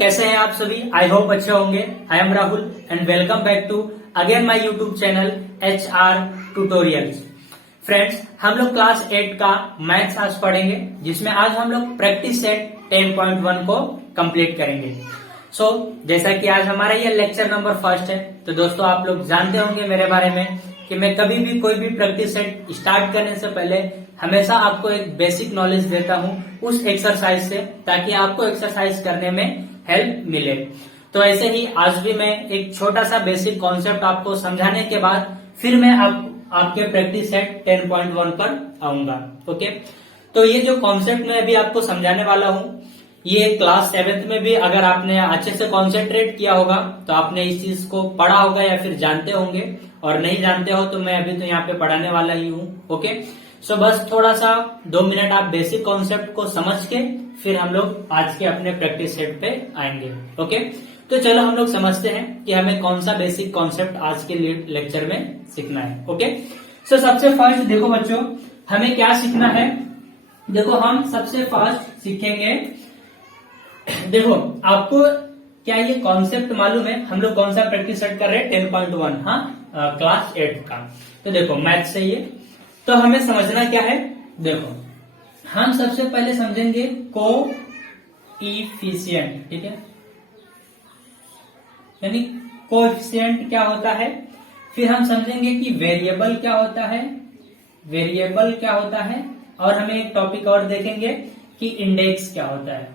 कैसे हैं आप सभी। आई होप अच्छे होंगे। I am Rahul and welcome back to again my YouTube channel HR tutorials. Friends, हम लोग क्लास 8 का मैथ्स आज पढ़ेंगे, जिसमें आज हम लोग प्रैक्टिस सेट 10.1 को कंप्लीट करेंगे। जैसा कि आज हमारा ये लेक्चर नंबर फर्स्ट है, तो दोस्तों आप लोग जानते होंगे मेरे बारे में कि मैं कभी भी कोई भी प्रैक्टिस सेट स्टार्ट करने से पहले हमेशा आपको एक बेसिक नॉलेज देता हूं उस एक्सरसाइज से, ताकि आपको एक्सरसाइज करने में हेल्प मिले। तो ऐसे ही आज भी मैं एक छोटा सा बेसिक कॉन्सेप्ट आपको समझाने के बाद फिर मैं आपके प्रैक्टिस सेट 10.1 पर आऊंगा। ओके, तो ये जो कॉन्सेप्ट मैं अभी आपको समझाने वाला हूँ, ये क्लास 7th में भी अगर आपने अच्छे से कॉन्सेंट्रेट किया होगा तो आपने इस चीज को पढ़ा होगा या फिर जानते होंगे, और नहीं जानते हो तो मैं अभी तो यहाँ पे पढ़ाने वाला ही हूँ। ओके, बस थोड़ा सा 2 मिनट आप बेसिक कॉन्सेप्ट को समझ के फिर हम लोग आज के अपने प्रैक्टिस सेट पे आएंगे। ओके, तो चलो हम लोग समझते हैं कि हमें कौन सा बेसिक कॉन्सेप्ट आज के लेक्चर में सीखना है। ओके, सबसे फर्स्ट देखो बच्चों, हमें क्या सीखना है। देखो, हम सबसे फर्स्ट सीखेंगे, देखो आपको क्या ये कॉन्सेप्ट मालूम है हम लोग कौन सा प्रैक्टिस सेट कर रहे हैं? 10.1, हाँ, क्लास 8 का। तो देखो मैथ से ये, तो हमें समझना क्या है। देखो, हम सबसे पहले समझेंगे कोएफिशिएंट, ठीक है, यानी कोएफिशिएंट क्या होता है। फिर हम समझेंगे कि वेरिएबल क्या होता है, वेरिएबल क्या होता है, और हमें एक टॉपिक और देखेंगे कि इंडेक्स क्या होता है।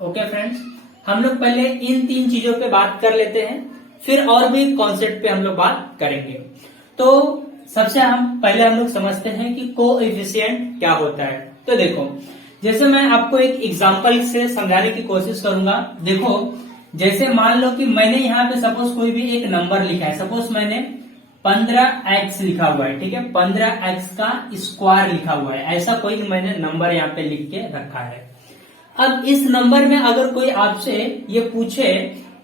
ओके फ्रेंड्स, हम लोग पहले इन 3 चीजों पे बात कर लेते हैं, फिर और भी कॉन्सेप्ट पे हम लोग बात करेंगे। तो सबसे पहले हम लोग समझते हैं कि कोएफिशिएंट क्या होता है। तो देखो, जैसे मैं आपको एक एग्जांपल से समझाने की कोशिश करूंगा। देखो, जैसे मान लो कि मैंने यहाँ पे सपोज कोई भी एक नंबर लिखा है, सपोज मैंने 15x लिखा हुआ है, ठीक है, 15x का स्क्वायर लिखा हुआ है, ऐसा कोई मैंने नंबर यहाँ पे लिख के रखा है। अब इस नंबर में अगर कोई आपसे ये पूछे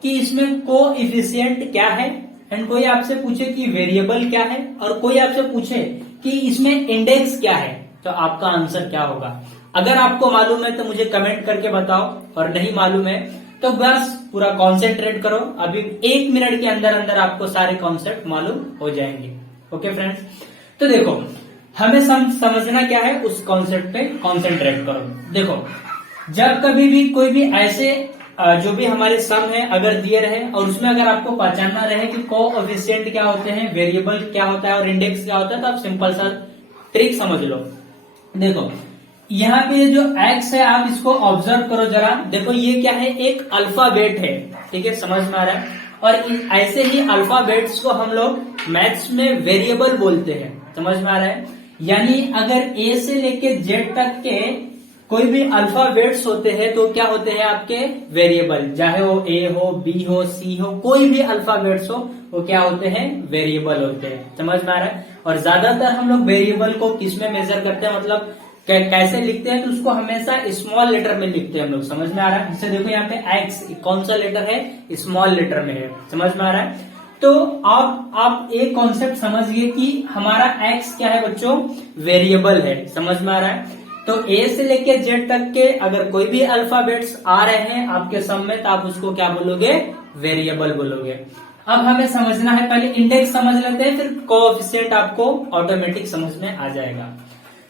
कि इसमें कोएफिशिएंट क्या है, एंड कोई आपसे पूछे कि वेरिएबल क्या है, और कोई आपसे पूछे कि इसमें इंडेक्स क्या है, तो आपका आंसर क्या होगा? अगर आपको मालूम है तो मुझे कमेंट करके बताओ, और नहीं मालूम है तो बस पूरा कॉन्सेंट्रेट करो। अभी 1 मिनट के अंदर अंदर आपको सारे कॉन्सेप्ट मालूम हो जाएंगे। ओके फ्रेंड्स, तो देखो हमें समझना क्या है, उस कॉन्सेप्ट पे कॉन्सेंट्रेट करो। देखो, जब कभी भी कोई भी ऐसे जो भी हमारे सम है अगर दिए रहे, और उसमें अगर आपको पहचानना रहे कि कोएफिशिएंट क्या होते हैं, वेरिएबल क्या होता है और इंडेक्स क्या होता है, तो आप सिंपल सा ट्रिक समझ लो। देखो, यहाँ पे जो x है आप इसको ऑब्जर्व करो जरा। देखो, ये क्या है, एक अल्फाबेट है, ठीक है, समझ में आ रहा है। और ऐसे ही अल्फाबेट्स को हम लोग मैथ्स में वेरिएबल बोलते हैं, समझ में आ रहा है। यानी अगर A से लेके Z तक के कोई भी अल्फाबेट्स होते हैं तो क्या होते हैं आपके? वेरिएबल। चाहे वो A हो, B हो, C हो, कोई भी अल्फाबेट्स हो, वो क्या होते हैं? वेरिएबल होते हैं। समझ में आ रहा है। और ज्यादातर हम लोग वेरिएबल को किस में मेजर करते हैं, मतलब कैसे लिखते हैं, तो उसको हमेशा स्मॉल लेटर में लिखते हैं हम लोग। समझ में आ रहा है। जैसे देखो यहाँ पे X कौन सा लेटर है? स्मॉल लेटर में है। समझ में आ रहा है। तो आप एक कॉन्सेप्ट समझिए कि हमारा X क्या है बच्चों? वेरिएबल है। समझ में आ रहा है। तो A से लेके Z तक के अगर कोई भी अल्फाबेट्स आ रहे हैं आपके सम में, तो आप उसको क्या बोलोगे? वेरिएबल बोलोगे। अब हमें समझना है, पहले इंडेक्स समझ लेते हैं, फिर कोएफिशिएंट आपको ऑटोमेटिक समझ में आ जाएगा।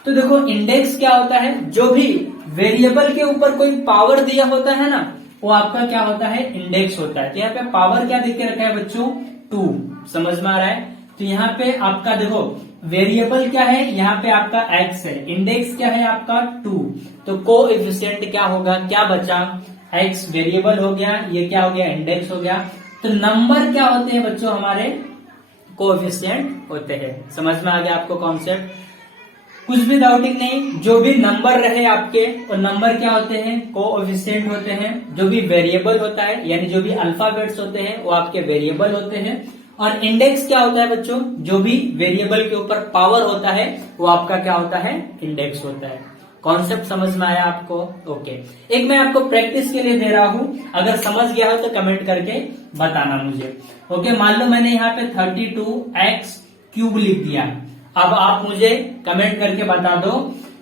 तो देखो, इंडेक्स क्या होता है? जो भी वेरिएबल के ऊपर कोई पावर दिया होता है ना, वो आपका क्या होता है? इंडेक्स होता है। तो यहाँ पे पावर क्या देके रखा है बच्चों? 2। समझ में आ रहा है। तो यहाँ पे आपका देखो, वेरिएबल क्या है? यहाँ पे आपका x है, इंडेक्स क्या है आपका? 2। तो कोएफिशिएंट क्या होगा? क्या बचा? x वेरिएबल हो गया, ये क्या हो गया? इंडेक्स हो गया। तो नंबर क्या होते हैं बच्चों? हमारे कोएफिशिएंट होते हैं। समझ में आ गया आपको कॉन्सेप्ट? कुछ भी डाउटिंग नहीं। जो भी नंबर रहे आपके, वो नंबर क्या होते हैं? कोएफिशिएंट होते हैं। जो भी वेरिएबल होता है, यानी जो भी अल्फाबेट्स होते हैं, वो आपके वेरिएबल होते हैं। और इंडेक्स क्या होता है बच्चों? जो भी वेरिएबल के ऊपर पावर होता है, वो आपका क्या होता है? इंडेक्स होता है। कॉन्सेप्ट समझ में आया आपको? ओके, एक मैं आपको प्रैक्टिस के लिए दे रहा हूं, अगर समझ गया हो तो कमेंट करके बताना मुझे। ओके, मान लो मैंने यहाँ पे 32x³ लिख दिया। अब आप मुझे कमेंट करके बता दो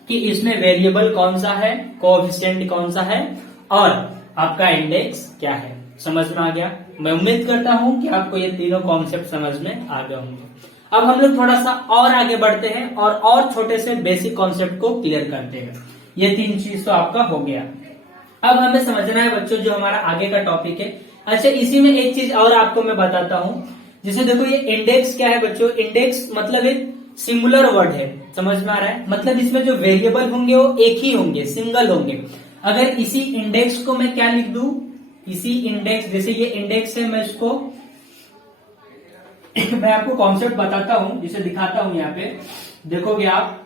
कि इसमें वेरिएबल कौन सा है, कोएफिशिएंट कौन सा है, और आपका इंडेक्स क्या है। समझ में आ गया? मैं उम्मीद करता हूं कि आपको ये तीनों कॉन्सेप्ट समझ में आ गए होंगे। अब हम लोग थोड़ा सा और आगे बढ़ते हैं और छोटे से बेसिक कॉन्सेप्ट को क्लियर करते हैं। ये 3 चीज तो आपका हो गया। अब हमें समझना है बच्चों जो हमारा आगे का टॉपिक है। अच्छा, इसी में एक चीज और आपको मैं बताता हूं। जैसे देखो ये इंडेक्स क्या है बच्चों? इंडेक्स मतलब एक सिंगुलर वर्ड है, समझ में आ रहा है? मतलब इसमें जो वेरिएबल होंगे वो एक ही होंगे, सिंगल होंगे। अगर इसी इंडेक्स को मैं क्या लिख दूं, इसी इंडेक्स, जैसे ये इंडेक्स है, मैं इसको मैं आपको कॉन्सेप्ट बताता हूं, जिसे दिखाता हूं। यहाँ पे देखोगे आप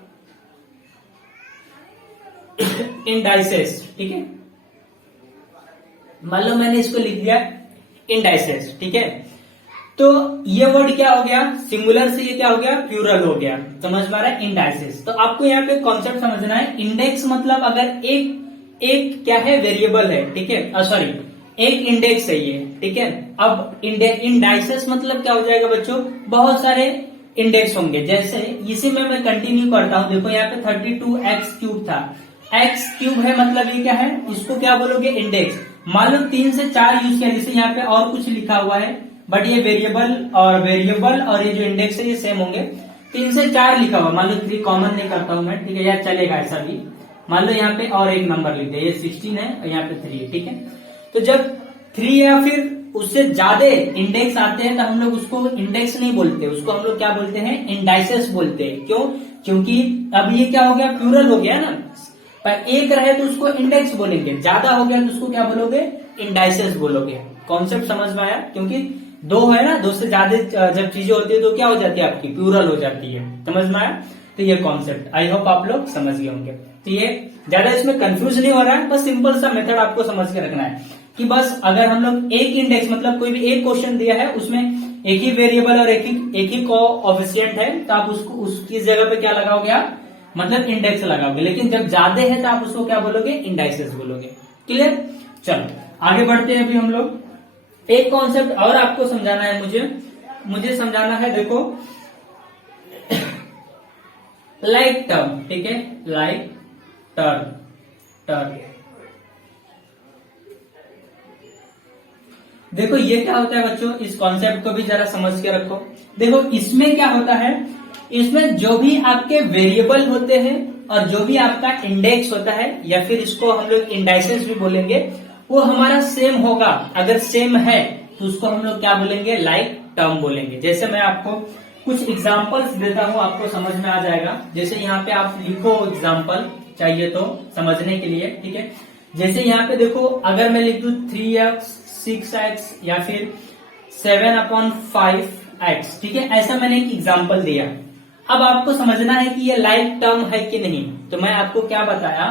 इंडाइसेस, ठीक है? मान लो मैंने इसको लिख दिया इंडाइसेस, ठीक है? तो ये वर्ड क्या हो गया? सिंगुलर से ये क्या हो गया? प्लूरल हो गया। समझ में आ रहा है? इंडाइसेस। तो आपको यहाँ पे कॉन्सेप्ट समझना है। इंडेक्स मतलब अगर एक क्या है? वेरिएबल है, ठीक है? सॉरी, एक इंडेक्स है ये, ठीक है? अब इंडाइसेस मतलब क्या हो जाएगा बच्चों? बहुत सारे इंडेक्स होंगे। जैसे इसी में मैं कंटिन्यू करता हूं। देखो यहाँ पे 32x³ था। x³ है, मतलब ये क्या है? इसको क्या बोलोगे? इंडेक्स। मान लो 3 से 4 यूज किया, जैसे यहाँ पे और कुछ लिखा हुआ है, बट ये वेरिएबल और ये जो इंडेक्स है ये सेम होंगे। 3 से 4 लिखा हुआ, मान लो 3 कॉमन नहीं करता हूं मैं, ठीक है? यार चलेगा ऐसा भी। मान लो यहाँ पे और एक नंबर लिख दिया, ये 16 है और यहाँ पे 3 है, ठीक है? तो जब 3 या फिर उससे ज्यादा इंडेक्स आते हैं तो हम लोग उसको इंडेक्स नहीं बोलते, उसको हम लोग क्या बोलते हैं? इंडाइसेस बोलते हैं। क्यों? क्योंकि अब ये क्या हो गया? प्लूरल हो गया ना। पर एक रहे तो उसको इंडेक्स बोलेंगे, ज्यादा हो गया तो उसको क्या बोलोगे? इंडाइसेस बोलोगे। कॉन्सेप्ट समझ में आया? क्योंकि 2 है ना, 2 से ज्यादा जब चीजें होती है तो क्या हो जाती है? आपकी प्लूरल हो जाती है। समझ में आया? तो ये कॉन्सेप्ट आई होप आप लोग समझ गए होंगे। तो ये ज्यादा इसमें कंफ्यूज नहीं हो रहा है, बस सिंपल सा मेथड आपको समझ के रखना है कि बस अगर हम लोग एक इंडेक्स, मतलब कोई भी एक क्वेश्चन दिया है, उसमें एक ही वेरिएबल और एक ही कोएफिशिएंट है, तो आप उसको उसकी जगह पे क्या लगाओगे? आप मतलब इंडेक्स लगाओगे। लेकिन जब ज्यादा है तो आप उसको क्या बोलोगे? इंडाइसेस बोलोगे। क्लियर? चलो आगे बढ़ते हैं। अभी हम लोग एक कॉन्सेप्ट और आपको समझाना है, मुझे समझाना है। देखो लाइक टर्म, ठीक है? Like term. देखो ये क्या होता है बच्चों? इस कॉन्सेप्ट को भी जरा समझ के रखो। देखो इसमें क्या होता है? इसमें जो भी आपके वेरिएबल होते हैं और जो भी आपका इंडेक्स होता है, या फिर इसको हम लोग इंडाइसेस भी बोलेंगे, वो हमारा सेम होगा। अगर सेम है तो उसको हम लोग क्या बोलेंगे? लाइक टर्म बोलेंगे। जैसे मैं आपको कुछ एग्जांपल्स देता हूं, आपको समझ में आ जाएगा। जैसे यहाँ पे आप लिखो एग्जांपल, चाहिए तो समझने के लिए, ठीक है? जैसे यहाँ पे देखो, अगर मैं लिख दूं 3x 6x या फिर 7/5x, ठीक है? ऐसा मैंने एक एग्जांपल दिया। अब आपको समझना है कि ये लाइक टर्म है कि नहीं। तो मैं आपको क्या बताया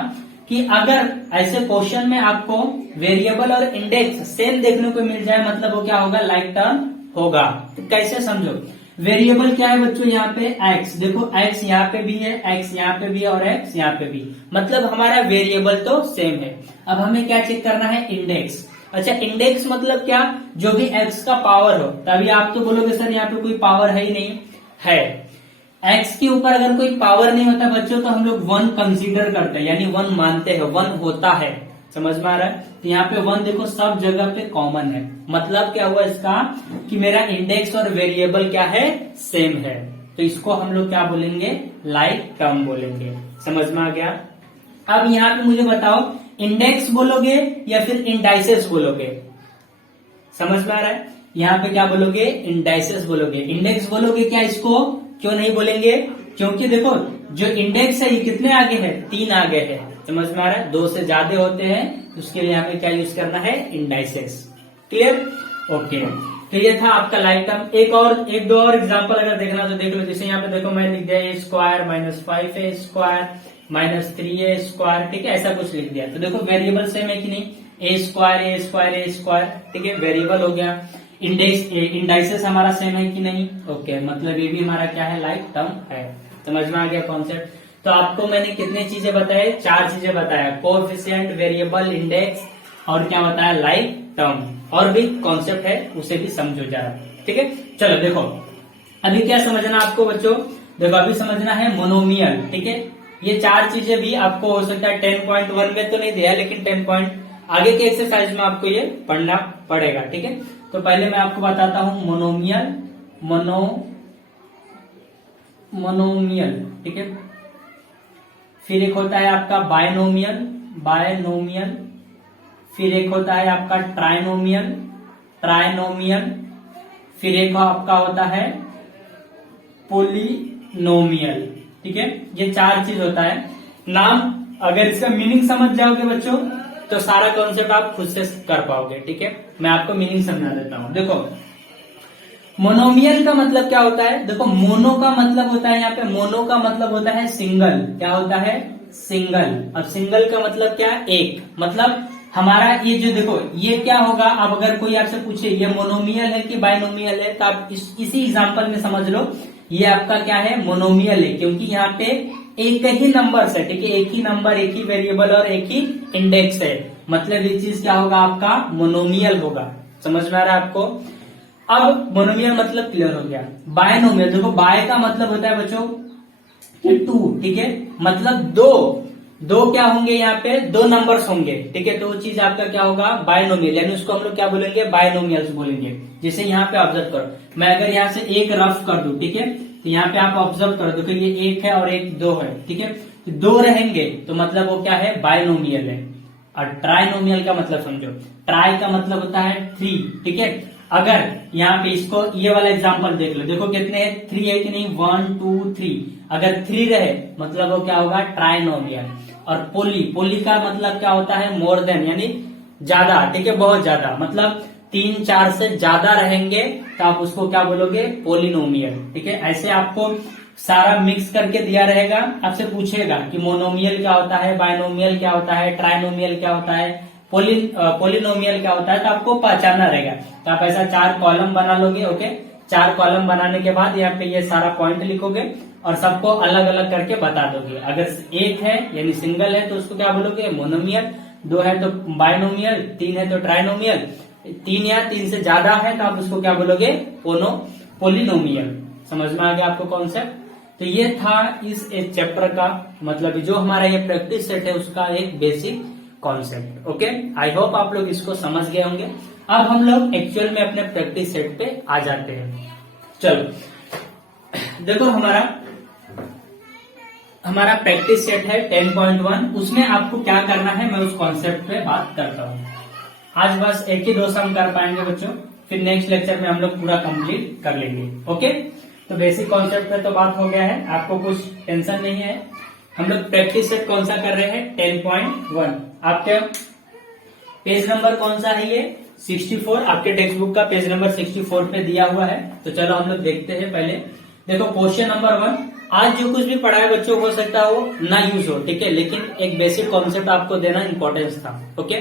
कि अगर ऐसे क्वेश्चन में आपको वेरिएबल और इंडेक्स सेम देखने को मिल जाए, मतलब वो क्या होगा? लाइक टर्म होगा। तो कैसे समझो? वेरिएबल क्या है बच्चों? यहाँ पे x, देखो x यहाँ पे भी है, x यहाँ पे भी है और x यहाँ पे भी, मतलब हमारा वेरिएबल तो सेम है। अब हमें क्या चेक करना है? इंडेक्स। अच्छा, इंडेक्स मतलब क्या? जो भी x का पावर हो। तभी आप तो बोलोगे सर यहाँ पे कोई पावर है ही नहीं। है, x के ऊपर अगर कोई पावर नहीं होता बच्चों तो हम लोग 1 कंसीडर करते हैं, यानी 1 मानते हैं, 1 होता है। समझ में आ रहा है? तो यहाँ पे 1 देखो सब जगह पे कॉमन है। मतलब क्या हुआ इसका? कि मेरा इंडेक्स और वेरिएबल क्या है? सेम है। तो इसको हम लोग क्या बोलेंगे? लाइक टर्म बोलेंगे। समझ में आ गया? अब यहाँ पे मुझे बताओ, इंडेक्स बोलोगे या फिर इंडाइसेस बोलोगे? समझ में आ रहा है? यहाँ पे क्या बोलोगे? इंडाइसेस बोलोगे। इंडेक्स बोलोगे क्या इसको? क्यों नहीं बोलेंगे? क्योंकि देखो जो इंडेक्स है ये कितने आगे है? 3 आगे है। समझ में आ रहा है? 2 से ज्यादा होते हैं, उसके लिए यहाँ पे क्या यूज करना है? इंडाइसेस। क्लियर? ओके। तो ये था आपका लाइक टर्म। एक दो और एग्जांपल अगर देखना तो देख लो। जैसे यहाँ पे देखो मैं लिख दिया a² - 5a² - 3a², ठीक है? ऐसा कुछ लिख दिया। तो देखो वेरिएबल सेम है कि नहीं? a², ठीक है? वेरिएबल हो गया। इंडाइसेस हमारा सेम है कि नहीं? ओके, मतलब ये भी हमारा क्या है? लाइक टर्म है। समझ में आ गया कॉन्सेप्ट? तो आपको मैंने कितनी चीजें बताई? 4 चीजें बताया। कोएफिशिएंट, वेरिएबल, इंडेक्स और क्या बताया? Like term. और भी कॉन्सेप्ट है, उसे भी समझो जरा, ठीक है? चलो देखो अभी क्या समझना आपको बच्चों? देखो अभी समझना है मोनोमियल, ठीक है? ये 4 चीजें भी आपको हो सकता है 10.1 में तो नहीं दिया, लेकिन आगे के एक्सरसाइज में आपको ये पढ़ना पड़ेगा, ठीक है। तो पहले मैं आपको बताता हूं मोनोमियल, मोनोमियल, ठीक है। फिर एक होता है आपका बायनोमियल, बायनोमियल। फिर एक होता है आपका ट्राइनोमियल, ट्राइनोमियल। फिर एक आपका होता है पोलिनोमियल, ठीक है। ये 4 चीज होता है। नाम अगर इसका मीनिंग समझ जाओगे बच्चों तो सारा कॉन्सेप्ट आप खुद से कर पाओगे, ठीक है। मैं आपको मीनिंग समझा देता हूं। देखो मोनोमियल का मतलब क्या होता है, देखो मोनो का मतलब होता है, यहाँ पे मोनो का मतलब होता है सिंगल। क्या होता है, सिंगल। अब सिंगल का मतलब क्या है, एक। मतलब हमारा ये जो देखो ये क्या होगा, अब अगर कोई आपसे पूछे ये मोनोमियल है कि बायनोमियल है, तो आप इसी एग्जांपल में समझ लो ये आपका क्या है, मोनोमियल है, क्योंकि यहाँ पे एक ही नंबर है, ठीक है। एक ही नंबर, एक ही वेरिएबल और एक ही इंडेक्स है, मतलब ये चीज क्या होगा, आपका मोनोमियल होगा। समझ में आ रहा है आपको। अब मोनोमियल मतलब क्लियर हो गया। बायनोमियल, देखो बाय का मतलब होता है बच्चों 2, ठीक है। मतलब दो क्या होंगे, यहाँ पे 2 नंबर्स होंगे, ठीक है। तो वो चीज आपका क्या होगा, बायनोमियल, यानी उसको हम लोग क्या बोलेंगे, बायनोमियल्स बोलेंगे। जैसे यहाँ पे ऑब्जर्व करो, मैं अगर यहाँ से एक रफ कर दूं, ठीक है, तो यहाँ पे आप ऑब्जर्व करो, देखो ये 1 है और एक 2 है, ठीक है। 2 रहेंगे तो मतलब वो क्या है, बायनोमियल है। और ट्राइनोमियल का मतलब समझो, ट्राई का मतलब होता है 3, ठीक है। अगर यहाँ पे इसको ये वाला एग्जांपल देख लो, देखो कितने हैं, 3 है कि नहीं, 1 2 3। अगर 3 रहे मतलब वो क्या होगा, ट्राइनोमियल। और पोली का मतलब क्या होता है, मोर देन, यानी ज्यादा, ठीक है, बहुत ज्यादा। मतलब 3 4 से ज्यादा रहेंगे तो आप उसको क्या बोलोगे, पोलिनोमियल, ठीक है। ऐसे आपको सारा मिक्स करके दिया रहेगा, आपसे पूछेगा कि मोनोमियल क्या होता है, बायनोमियल क्या होता है, ट्राइनोमियल क्या होता है, पोलिनोमियल क्या होता है, तो आपको पहचानना रहेगा। तो आप ऐसा 4 कॉलम बना लोगे, ओके। 4 कॉलम बनाने के बाद यहाँ पे ये सारा पॉइंट लिखोगे और सबको अलग अलग करके बता दोगे। अगर 1 है यानी सिंगल है तो उसको क्या बोलोगे, मोनोमियल। 2 है तो बायनोमियल, 3 है तो ट्राइनोमियल, 3 या 3 से ज्यादा है तो आप उसको क्या बोलोगे, पोलिनोमियल। समझ में आ गया आपको कॉन्सेप्ट। तो ये था इस चैप्टर का, मतलब जो हमारा ये प्रैक्टिस सेट है उसका एक basic concept, okay. I hope आप लोग इसको समझ गए होंगे। अब हम लोग एक्चुअल में अपने प्रैक्टिस सेट पे आ जाते हैं। चलो देखो हमारा प्रैक्टिस सेट है 10.1, उसमें आपको क्या करना है मैं उस कॉन्सेप्ट पे बात करता हूँ। आज बस 1 ही 2 सम कर पाएंगे बच्चों, फिर नेक्स्ट लेक्चर में हम लोग पूरा कंप्लीट कर लेंगे, ओके। तो बेसिक कॉन्सेप्ट पे तो बात हो गया है, आपको कुछ टेंशन नहीं है। हम लोग प्रैक्टिस सेट कौन सा कर रहे हैं, 10.1। आपके पेज नंबर कौन सा है, ये 64। आपके टेक्स्ट बुक का पेज नंबर 64 पे दिया हुआ है। तो चलो हम लोग देखते हैं। पहले देखो क्वेश्चन नंबर 1। आज जो कुछ भी पढ़ा है बच्चों हो सकता है वो ना यूज हो, ठीक है, लेकिन एक बेसिक कॉन्सेप्ट आपको देना इंपॉर्टेंस था, ओके।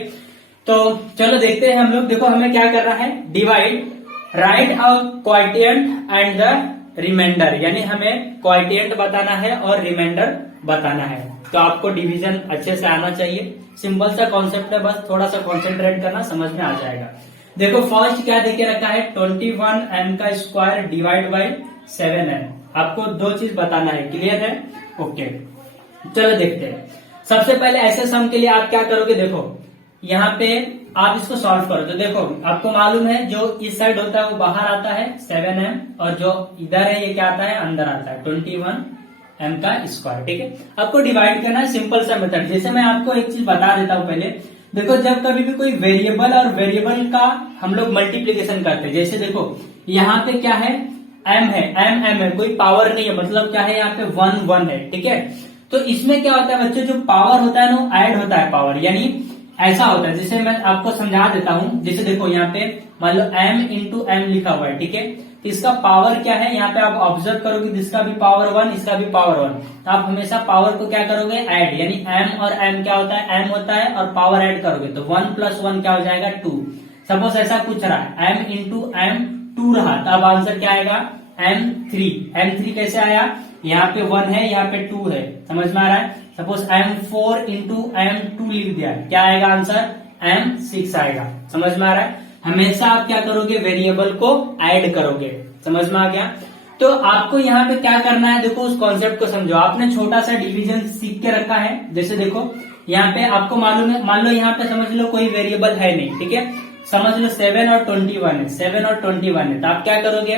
तो चलो देखते हैं हम लोग। देखो हमें क्या करना है, divide, write a quotient and the remainder, यानी हमें क्वोटिएंट बताना है और रिमाइंडर बताना है। तो आपको डिवीजन अच्छे से आना चाहिए। सिंपल सा कॉन्सेप्ट है, बस थोड़ा सा कॉन्सेंट्रेट करना, समझ में आ जाएगा। देखो फर्स्ट क्या देके रखा है, 21m का स्क्वायर डिवाइड बाई 7m। आपको 2 चीज बताना है, क्लियर है, ओके। चलो देखते हैं। सबसे पहले ऐसे सम के लिए आप क्या करोगे, देखो यहाँ पे आप इसको सॉल्व करो। तो देखो आपको मालूम है जो इस साइड होता है वो बाहर आता है 7m, और जो इधर है ये क्या आता है, अंदर आता है 21m का स्क्वायर, ठीक है। आपको डिवाइड करना है, सिंपल सा मेथड। जैसे मैं आपको एक चीज बता देता हूं पहले। देखो जब कभी भी कोई वेरिएबल और वेरिएबल का हम लोग मल्टीप्लीकेशन करते हैं, जैसे देखो यहाँ पे क्या है, m है, m है, कोई पावर नहीं है, मतलब क्या है, यहाँ पे 1 1 है, ठीक है। तो इसमें क्या होता है बच्चों, जो पावर होता है ना ऐड होता है पावर, यानी ऐसा होता है। जैसे मैं आपको समझा देता हूं, जैसे देखो यहाँ पे मान लो m इंटू m लिखा हुआ है, ठीक है। तो इसका पावर क्या है, यहाँ पे आप ऑब्जर्व करोगे, जिसका भी पावर 1 इसका भी पावर 1, तो आप हमेशा पावर को क्या करोगे, ऐड, यानी m और m क्या होता है, m होता है और पावर ऐड करोगे तो 1 + 1 क्या हो जाएगा, 2। सपोज ऐसा कुछ रहा, m इंटू m 2 रहा, तो अब आंसर क्या आएगा, m3। m3 कैसे आया, यहाँ पे 1 है, यहाँ पे 2 है, समझ में आ रहा है। सपोज m4 इंटू m2 लिख दिया, क्या आएगा आंसर, m6 आएगा, समझ में आ रहा है। हमेशा आप क्या करोगे, वेरिएबल को ऐड करोगे, समझ में आ गया। तो आपको यहाँ पे क्या करना है, देखो उस कॉन्सेप्ट को समझो। आपने छोटा सा डिवीजन सीख के रखा है, जैसे देखो यहाँ पे आपको मालूम है, मान लो यहाँ पे समझ लो कोई वेरिएबल है नहीं, ठीक है, समझ लो 7 और 21 है, 7 और 21 है, तो आप क्या करोगे,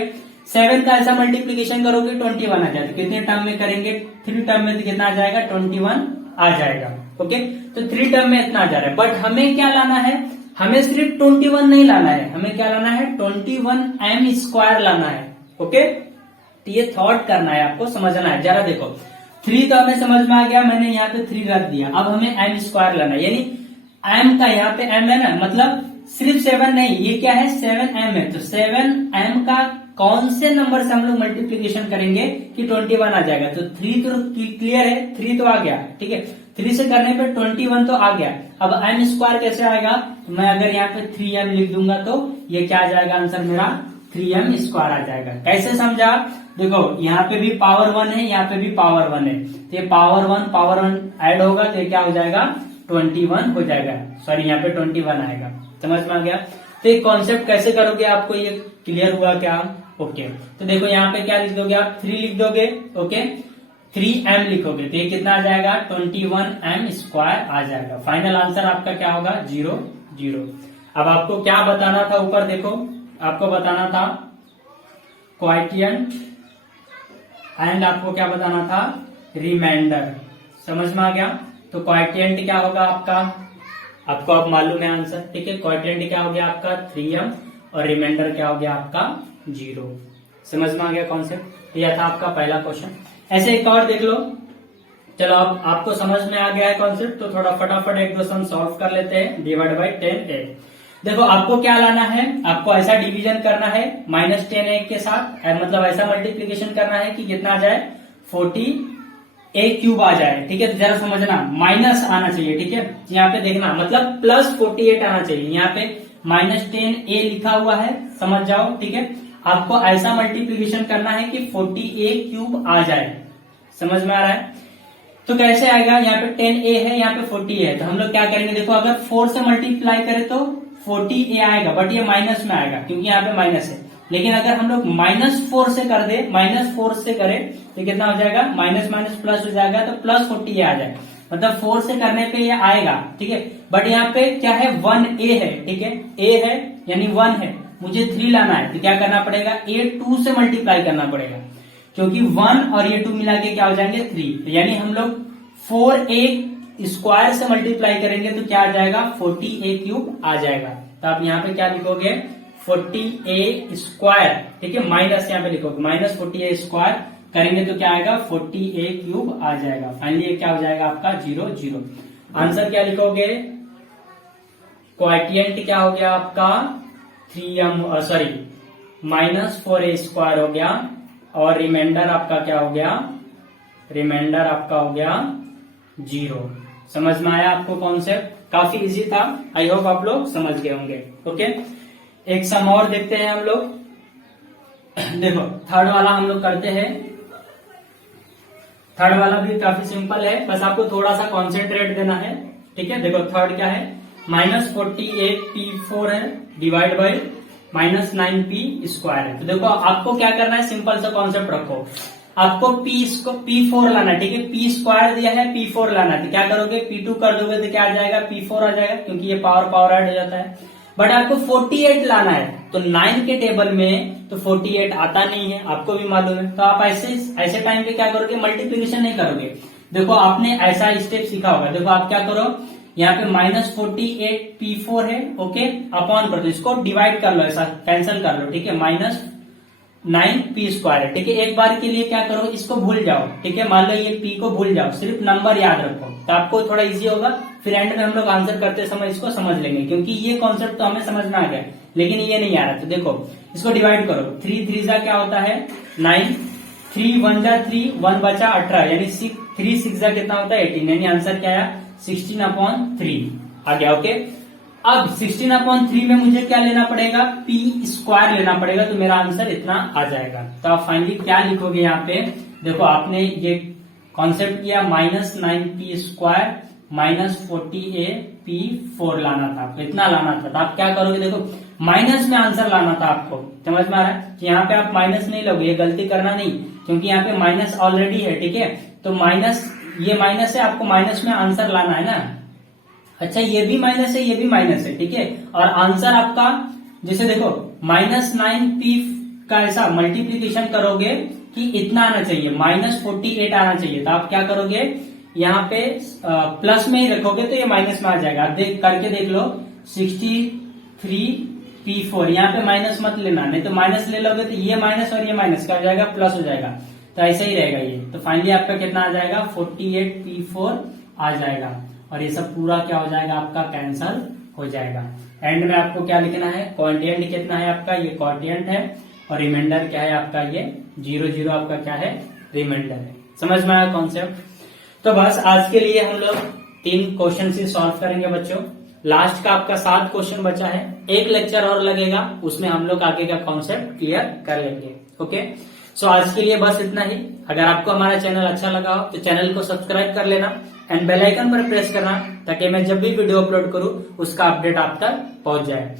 7 का ऐसा मल्टीप्लीकेशन करोगे 21 आ जाएगा। कितने टर्म में करेंगे, 3 टर्म में, तो कितना आ जाएगा, 21 आ जाएगा। ओके, तो 3 टर्म में इतना आ जा रहा है, बट हमें क्या लाना है, हमें सिर्फ 21 नहीं लाना है, हमें क्या लाना है, 21m स्क्वायर लाना है। ओके, तो ये थॉट करना है, आपको समझना है। जरा देखो, 3 तो हमें समझ में आ गया, मैंने यहाँ पे 3 रख दिया, अब हमें m स्क्वायर लाना है, यानी m का यहाँ पे m है ना, मतलब सिर्फ 7 नहीं, ये क्या है, 7m है, तो 7m का कौन से नंबर से हम लोग मल्टीप्लीकेशन करेंगे कि 21 आ जाएगा। तो 3 तो क्लियर है, 3 तो आ गया, ठीक है, 3 से करने पे 21 तो आ गया। अब m स्क्वायर कैसे आएगा, तो मैं अगर यहाँ पे 3m लिख दूंगा तो ये क्या आ जाएगा, आंसर मेरा 3m स्क्वायर आ जाएगा। कैसे समझा, देखो यहाँ पे भी पावर 1 है, यहाँ पे भी पावर 1 है, तो ये पावर 1 ऐड होगा तो ये क्या हो जाएगा, 21 हो जाएगा, सॉरी यहाँ पे 21 आएगा। समझ में आ गया। तो ये कॉन्सेप्ट कैसे करोगे, आपको ये क्लियर हुआ क्या। ओके, तो देखो यहाँ पे क्या लिख दोगे आप, 3 लिख दोगे, ओके, 3m लिखोगे तो ये कितना आ जाएगा, 21m स्क्वायर आ जाएगा। फाइनल आंसर आपका क्या होगा, 0 0। अब आपको क्या बताना था, ऊपर देखो, आपको बताना था क्वाइटिएंट एंड आपको क्या बताना था, रिमाइंडर। समझ में आ गया। तो क्वाइटिएंट क्या होगा आपका, आपको अब मालूम है आंसर, ठीक है, क्वाइटिएंट क्या हो गया आपका 3m और रिमाइंडर क्या हो गया आपका 0। समझ में आ गया कॉन्सेप्ट। यह था आपका पहला क्वेश्चन। ऐसे एक और देख लो। चलो अब आपको समझ में आ गया है कॉन्सेप्ट, तो थोड़ा फटाफट एक दो सम सॉल्व कर लेते हैं। डिवाइड बाई 10a, देखो आपको क्या लाना है, आपको ऐसा डिवीजन करना है -10a के साथ, मतलब ऐसा मल्टीप्लीकेशन करना है कि कितना आ जाए, 40a³ आ जाए। ठीक है, तो जरा समझना, माइनस आना चाहिए, ठीक है, यहाँ पे देखना, मतलब +48 आना चाहिए। यहाँ पे -10a लिखा हुआ है, समझ जाओ, ठीक है। आपको ऐसा मल्टीप्लीकेशन करना है कि 40a³ आ जाए। समझ में आ रहा है। तो कैसे आएगा, यहाँ पे 10a है, यहाँ पे 40 है, तो हम लोग क्या करेंगे, देखो अगर 4 से मल्टीप्लाई करें तो 40a आएगा, बट ये माइनस में आएगा क्योंकि यहाँ पे माइनस है। लेकिन अगर हम लोग -4 से कर दे, -4 से करें तो कितना हो जाएगा, माइनस माइनस प्लस हो जाएगा, तो +40 आ जाए, मतलब 4 से करने पे ये आएगा, ठीक है। बट यहाँ पे क्या है, 1a है, ठीक है, a है यानी 1 है, मुझे 3 लाना है, तो क्या करना पड़ेगा, a 2 से मल्टीप्लाई करना पड़ेगा, क्योंकि 1 और ये 2 मिला के क्या हो जाएंगे 3, तो यानी हम लोग 4a स्क्वायर से मल्टीप्लाई करेंगे तो क्या आ जाएगा, 40a³ आ जाएगा। तो आप यहाँ पे क्या लिखोगे, 40a स्क्वायर, ठीक है, माइनस यहाँ पे लिखोगे, -40a स्क्वायर करेंगे तो क्या आएगा, 40a³ आ जाएगा। फाइनली ये क्या हो जाएगा आपका 0 0। आंसर क्या लिखोगे, क्वाइटिएंट क्या हो गया आपका 3m, सॉरी -4a स्क्वायर हो गया, और रिमाइंडर आपका क्या हो गया, रिमाइंडर आपका हो गया 0। समझ में आया आपको कॉन्सेप्ट, काफी इजी था, आई होप आप लोग समझ गए होंगे। ओके, एक सम और देखते हैं हम लोग। देखो थर्ड वाला हम लोग करते हैं। थर्ड वाला भी काफी सिंपल है, बस आपको थोड़ा सा कॉन्सेंट्रेट देना है, ठीक है। देखो थर्ड क्या है, -48p4 है, डिवाइड बाई -9p स्क्वायर है। तो देखो आपको क्या करना है, सिंपल सा कॉन्सेप्ट रखो, आपको p4 लाना है, ठीक है, p स्क्वायर दिया है, p4 लाना है, तो क्या करोगे, p2 कर दोगे तो क्या आ जाएगा, p4 आ जाएगा, क्योंकि ये पावर ऐड हो जाता है। बट आपको 48 लाना है, तो 9 के टेबल में तो 48 आता नहीं है, आपको भी मालूम है। तो आप ऐसे टाइम पे क्या करोगे, मल्टीप्लीकेशन नहीं करोगे। देखो आपने ऐसा स्टेप सीखा होगा, देखो आप क्या करो, यहाँ पे -48p4 है, ओके, अपॉन कर दो, इसको डिवाइड कर लो, ऐसा कैंसिल कर लो, ठीक है, -9p स्क्वायर है, ठीक है। एक बार के लिए क्या करो, इसको भूल जाओ, ठीक है, मान लो ये p को भूल जाओ, सिर्फ नंबर याद रखो, तो आपको थोड़ा इजी होगा। फिर एंड में हम लोग आंसर करते समय इसको समझ लेंगे, क्योंकि ये कॉन्सेप्ट तो हमें समझ में आ गया, लेकिन ये नहीं आ रहा। तो देखो इसको डिवाइड करो, 3 3 जा क्या होता है 9, 3 1 जा 3, 1 बचा 18, यानी 3 6 जा कितना होता है 18, यानी आंसर क्या आया 16/3 आ गया। ओके, अब 16/3 में मुझे क्या लेना पड़ेगा, p स्क्वायर लेना पड़ेगा, तो मेरा आंसर इतना आ जाएगा। तो आप फाइनली क्या लिखोगे, यहाँ पे देखो आपने ये कॉन्सेप्ट किया, -9p स्क्वायर -40a p4 लाना था, तो इतना लाना था, तो आप क्या करोगे, देखो माइनस में आंसर लाना था आपको। समझ में आ रहा है, यहाँ पे आप माइनस नहीं लोगे, ये गलती करना नहीं, क्योंकि यहाँ पे माइनस ऑलरेडी है, ठीक है, तो माइनस, ये माइनस है, आपको माइनस में आंसर लाना है ना, अच्छा ये भी माइनस है, ये भी माइनस है, ठीक है। और आंसर आपका जैसे देखो -9p का ऐसा मल्टीप्लीकेशन करोगे कि इतना आना चाहिए, -48 आना चाहिए, तो आप क्या करोगे यहाँ पे प्लस में ही रखोगे तो ये माइनस में आ जाएगा। आप करके देख लो 63p4, यहाँ पे माइनस मत लेना, नहीं तो माइनस ले लोगे तो ये माइनस और ये माइनस क्या हो जाएगा, प्लस हो जाएगा, तो ऐसा ही रहेगा ये। तो फाइनली आपका कितना आ जाएगा, 48p4 आ जाएगा, और ये सब पूरा क्या हो जाएगा आपका कैंसल हो जाएगा। एंड में आपको क्या लिखना है, क्वोटिएंट कितना है आपका, ये क्वोटिएंट है, और रिमाइंडर क्या है आपका, ये 0 आपका क्या है, रिमाइंडर है। समझ में आया कॉन्सेप्ट। तो बस आज के लिए हम लोग 3 क्वेश्चन ही सॉल्व करेंगे बच्चों। लास्ट का आपका 7 क्वेश्चन बचा है, एक लेक्चर और लगेगा, उसमें हम लोग आगे का कॉन्सेप्ट क्लियर कर लेंगे। ओके, सो आज के लिए बस इतना ही। अगर आपको हमारा चैनल अच्छा लगा हो तो चैनल को सब्सक्राइब कर लेना एंड बेल आइकन पर प्रेस करना, ताकि मैं जब भी वीडियो अपलोड करूं उसका अपडेट आप तक पहुंच जाए।